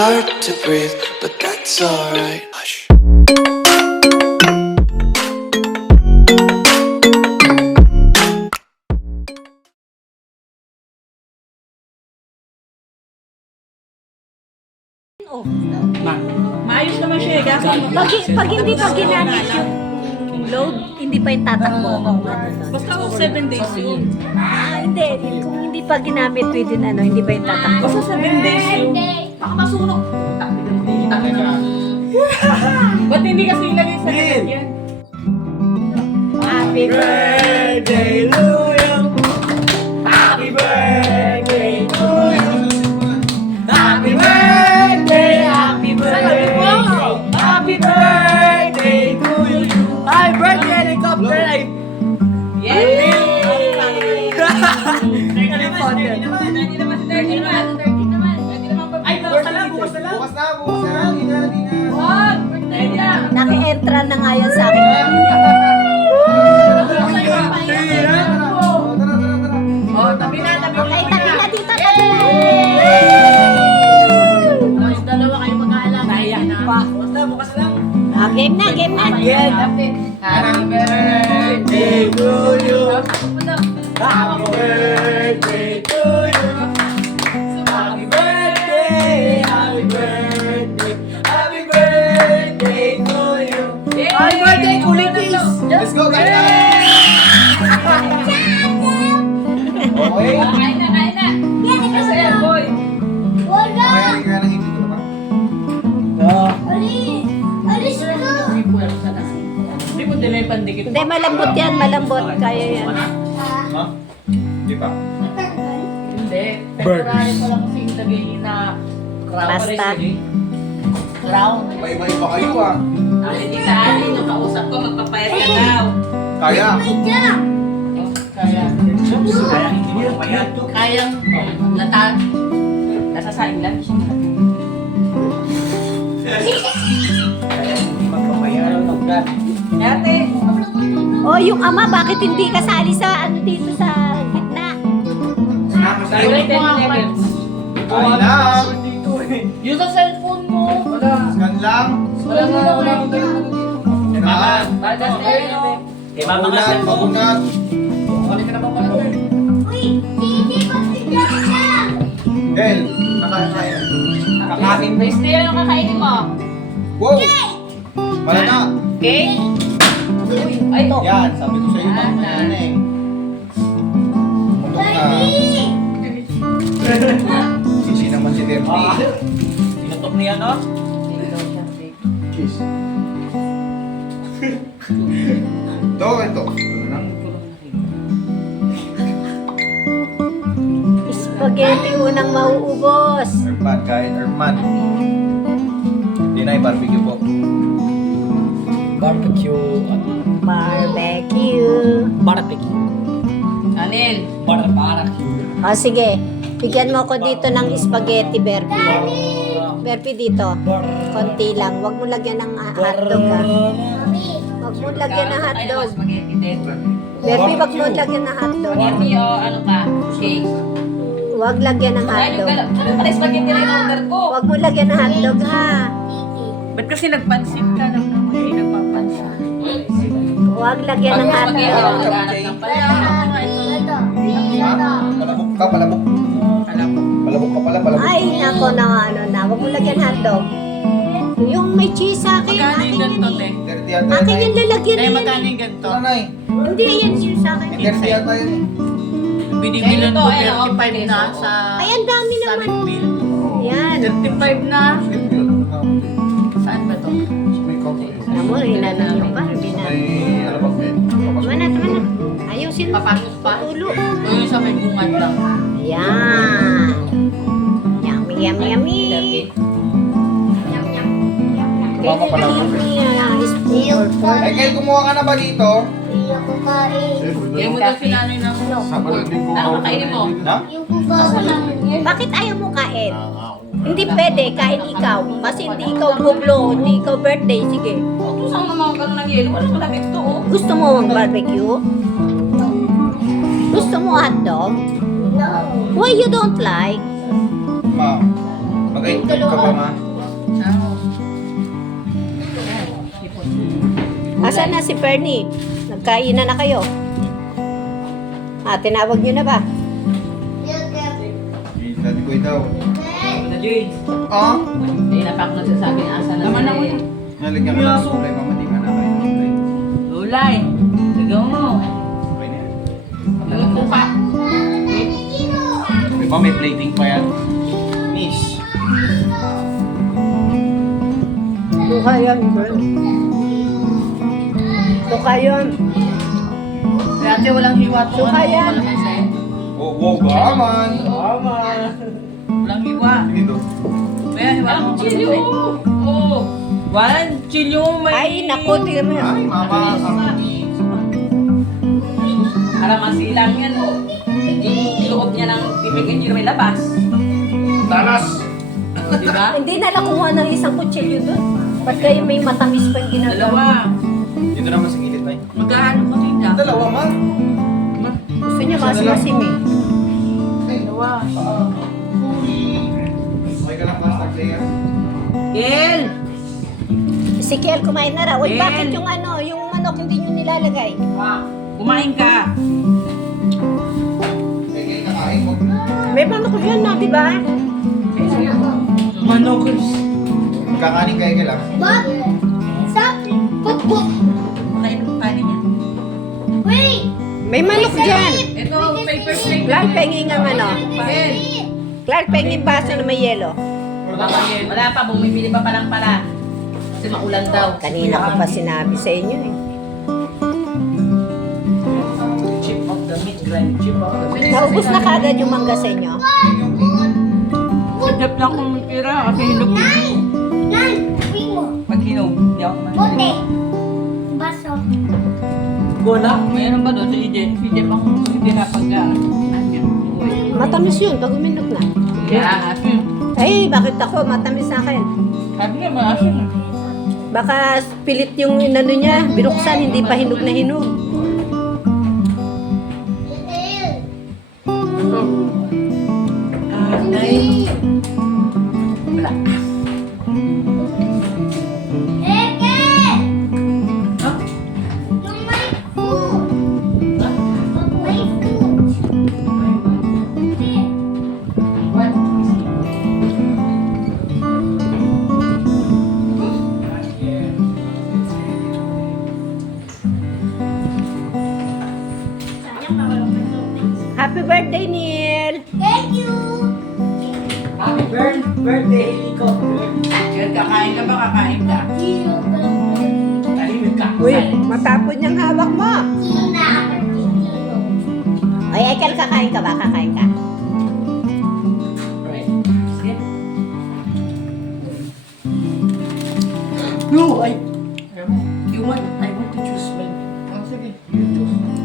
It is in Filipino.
hard to breathe, but that's alright. Hush. Oh. Maayos naman siya eh. Kaso Pag hindi pa ginamit yung load, hindi pa yung tatakbo. basta 7 days yun. Hindi. Kung hindi pa ginamit within hindi pa yung tatakbo. Basta 7 days yun. Baka masunog. Ba't hindi kasi ilagay sa lalagyan? Happy birthday to you. Happy birthday to you. Happy birthday, happy birthday. Happy birthday to you. Happy birthday, helicopter. Yay! Naki-entra na nga yan sa akin. Oh, tabi na Okay, tabi na dito, tabi na. Dalawa kayo mag-aalang. Naiyak pa. Basta, bukas lang. Game na, game na. Happy birthday to you. Happy birthday to you. Happy birthday, happy birthday, happy birthday to you. Happy birthday, kulitis! Let's go, guys! Okay? Kain na, kain na. Kasi yan, boy. Hindi mo din may pandikit. Hindi, malambot yan, malambot. Kaya yan. Ha? Di ba? Hindi. Temporary pa lang kasi yung lagay na crown. Basta. Crown. May iba pa kayo ah. Hindi ka alin yung kausap ko, magpapayat ka daw. Kaya. Kaya. Kayang latan. Nasasain lang siya. Ate. Oh, yung ama, bakit hindi kasali sa dito sa gitna? Wait, 10 minutes. Ay lang. Yung sa cellphone mo. Scan lang. Wala na. Scan. Bagas. Pagunat. Balik ka na ba pala? Del, kakain. Kakain. Stay yung kakainin mo. Wow! Malata. Okay? Ay, ito. Yan, sabi ko sa'yo, mamaya na eh. Sisi naman si Derby. Inutok niya, no? Kiss. Ito. Spaghetti unang mauubos. Erman, kahit Erman. Hindi na i-barbecue po. Barbecue. Barbecue. Anil. Barbecue. O sige, bigyan mo ko dito ng spaghetti, Berpy. Berpy dito. Konti lang. Huwag mo lagyan ng hotdog ha. Huwag mo lagyan ng hotdog. Spaghetti din. Berpy, huwag mo lagyan ng hotdog. Spaghetti o ano ka? Cake. Huwag lagyan ng hotdog. Ano pala spaghetti na yung order ko? Huwag mo lagyan ng hotdog ha. Ba't kasi nagpansin ka lang naman? Hindi nagpapansin. Huwag lagyan ng Spaghetti hotdog. lang nag-aanap ng pala. Ha? Palabok ka, palabok. Palabok ka pala, palabok. Ay, nako na na. Huwag mo lagyan ng hotdog. Yung may cheese sa akin. Magkano Akin yung yan ganito, te? eh. 30 yata Akin yan yung eh. lalagyan Eh, na magkano yan. yung ganito? Nanay, Hindi, yan yung sa akin. 30 yata yan eh. Binibilan ko 35 na sa... Ay, ang dami sa naman. bill. Yan. 35 na. Saan ba to? May coffee. Amo, hinanong nyo pa. Hindi na. May ano ba? Tama na, tama na. Ayusin mo. Papasok pa? Tulo. O yung sa may bungad lang. Yan. Yummy, yummy, yummy. Mama pala. Eh, Kel, kumuha ka na ba dito? Kaya mo daw sinanay ng ano kakainin mo? Ha? Bakit ayaw mo kain? Hindi pwede, kain ikaw. Kasi hindi ikaw bublo, hindi ikaw birthday. Sige. Ito saan naman ka ng yelo? Wala pala dito oh. Gusto mo ang barbecue? Gusto mo hotdog? Why you don't like? Ma, Mag-8 ka pa, ma. Asan na si Fernie? Nagkainan na kayo? Tinawag niyo na ba? Dati ko daw. Na Joy. Ah? Eh, napak nagsasabi na asa na Naman ako. eh. Naligyan ka lang. Kulay, mama, di ka na kayo. Kulay. Lulay. Sigaw mo. Okay na yan. Ano pa? Di ba may plating pa yan? Miss. Suka yun, girl. Suka yun. Dati walang hiwa to. Suka yan. Oh, wow, gaman. Walang hiwa. Sige do. Kaya hiwa mo. Chilyo. Oo. Walang chilyo. Ay, naku, tingnan mo Ay, yan. mama. Para masilang yan, oh. Iluot niya ng bibigyan niyo may labas. Talas. Di ba? Hindi na nakuha ng isang kutsilyo doon. Ba't kayo may matamis pa yung ginagawa? Dalawa. Dito naman sa gilid tayo. Magkano ka kita? Dalawa, ma. Gusto niya masim-masim eh. Dalawa. Okay ka lang, plastic layer. Kel! Si Kiel, kumain na raw. Uy, Kiel. bakit yung yung manok hindi nyo nilalagay? Kumain ka. Okay, kakain mo. May manok yan na, di ba? Manokers. Kakanin kayo ka lang. Bob, stop. Pupuk. Makain ng kanin yan. Wait. May manok dyan. Ito, paper plate. Clark, penging ang ano. Kel! Clark, penging baso na may yelo. Wala pa, bumibili pa lang pala. Kasi maulan daw. Kanina ko pa sinabi sa inyo eh. Chip of the meat grind. Chip of the meat. Naubos na kagad yung mangga sa inyo. Sadap lang kung pira kasi hinog. Nan, wing mo. Pag hinog, hindi ako kumain. Bote. Baso. Bola? Mayroon ba doon sa EJ? Si Jeff ang hindi napagka. Matamis yun pag uminog na. Yeah, asin. Ay, bakit ako? Matamis sa akin. Sabi nga, maasin. Baka pilit yung inano niya, binuksan, hindi pa hinog na hinog. Wala. Eke. Ha? Yung may food. May food. What? Happy birthday, Neil! Thank you. Happy birthday, helicopter. Kaya kakain ka ba? Kakain ka? Tahimik ka. Uy, matapon niyang hawak mo. Tina ako titino. Ay, Ekel, kakain ka ba? Kakain ka. Right. Sige. No, I want to choose mine. Oh, sige. You choose.